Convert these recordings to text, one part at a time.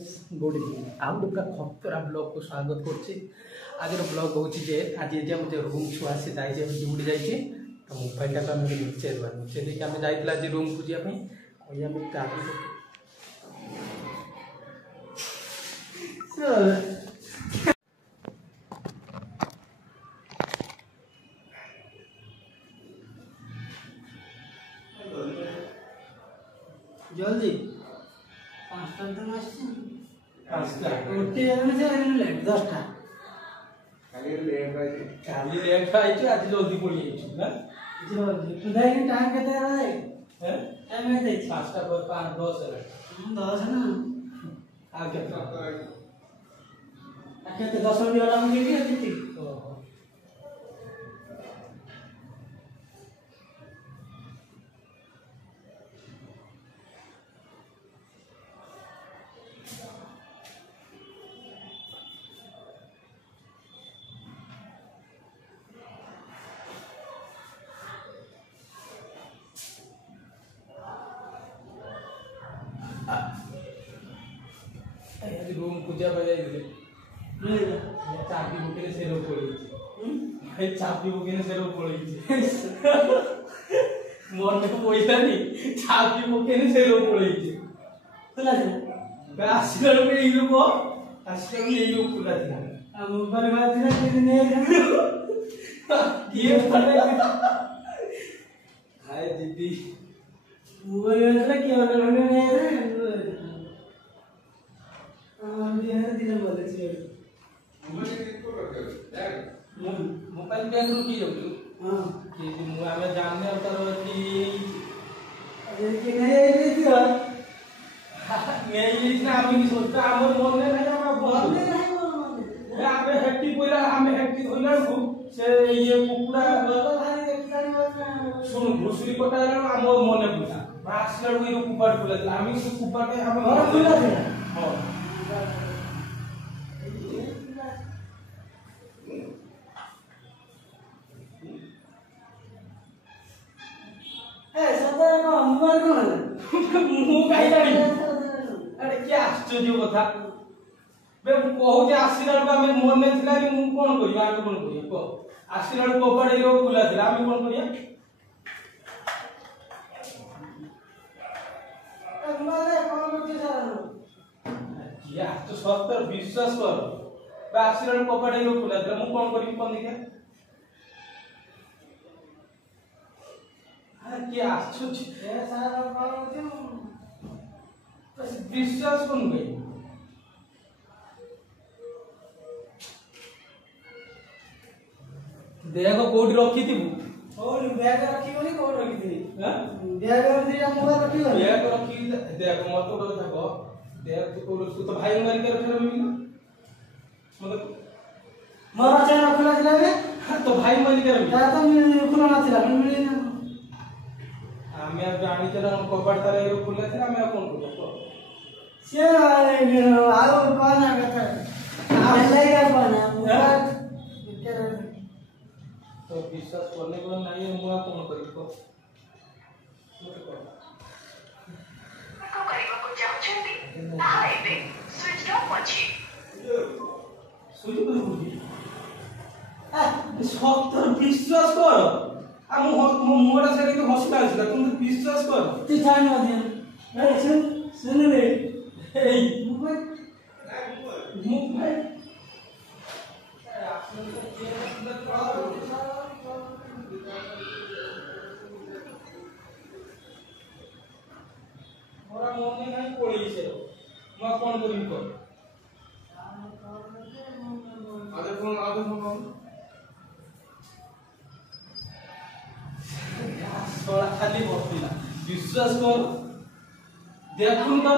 Good evening आउ गोटे खतरा ब्लॉग को स्वागत करछि। आज ब्लॉग हूँ जे आज जे रूम छुआ आसी जाए ड्यूटी जाइए तो मोबाइल टाक आम लुचे देवा लुचे देके आम जाइला आज रूम को जावाई कही आम चाबी जल्दी पाँचटा तो गोटे लेट 10टा काली लेट आई आज जल्दी पड़ी ना जल्दी टाइम केते है टाइम केते 5टा पर 5 10 है 10 ना आ केते 10 मिनट वाला मुझे भी आती रूम पूजा बजाई चाबी बुकेने से लोग पड़ी भाई चाबी बुकेने से लोग पड़ी मोर में पैसा नहीं चाबी बुकेने से लोग पड़ी खुला था आसिला में ये लोग खुला था अब ऊपर बात ना कि नहीं ये हाय दीदी ऊपर बात क्या होने नहीं है दिन बोले मोबाइल बैग रुकी जाऊ हां कि मु आमे जानने उतर कि अरे कि नहीं दियो नहीं ना आमी सोचता हमर मन में नहीं हम बोल नहीं आमे हेक्टी पोला आमे हेक्टी होइला को से ये कुकुड़ा बोलो भारी देखतानी मत सुन घुसरी कोटा हमर मने बुझा बासलड़ को ये कुपाड़ खुला आमी से कुपाड़ हम घर खुला था हां अरे क्या आश्चर्य कथा बे कहू जे आसीला हम मन थिला कि मु कोन करिया आके कोन करिया को आसीला कोपड़ एरो खुला थिला हम कोन करिया मारे कोन करते सर या तो सत्तर विश्वास कर बे आसीला कोपड़ एरो खुला थिला मु कोन करि कोन देखा अरे क्या आश्चर्य ए सर कोन करते बस विश्वास कोन गई देखो कोड रखी थी और बैग रखी होनी कोड रखी थी हां बैग रखी या मोबाइल रखी होनी बैग रखी देख मत तो देखो देख तो तो भाई मार के रखले मिली मतलब मोर चैन खुला दिला बे तो भाई मार के रखले ता तो खुला ना थिला मिली ना आमे जानी चला कपड़ तारे खुले थे आमे कौन करिया से आओ कौन आ गया ले गया कौन तो विश्वास करने को नहीं है मुआ कौन करी को मत कर को करिवा को चाहछंती ताहा एबे स्विच ऑफ अछि सुई को बुझी सत्तर विश्वास कर आ मोरा से तो हंसी लागला तुम विश्वास कर तू जान मत अरे सुन ले ए मोबाइल मोरा मन में नहीं पड़ी से मैं कौन करी को आधे फोन सोला खाली बसला विश्वास कर देखुन तो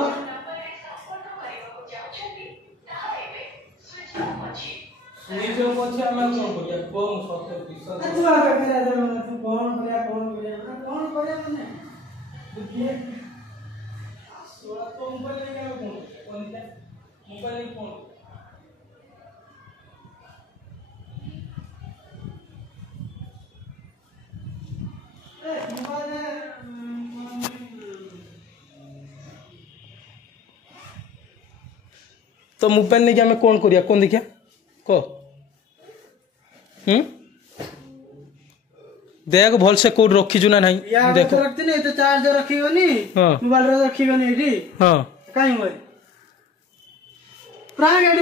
सुई जो पछे हम कोन करिया कोन सत्य विश्वास तू आगे फिर आ तू कौन करिया माने बुझिए सोला तो मोबाइल लेके कौन मोबाइल कौन ए मोबाइल तो मोबाइल नहीं आम कौन करिया कौन देखिया कह देख भल से कोड रखीचु ना नहीं देख रखती नहीं तो चार्जर रखीगनी हाँ मोबाइल रखीगनी एठी हाँ काई होय प्राण गाड़ी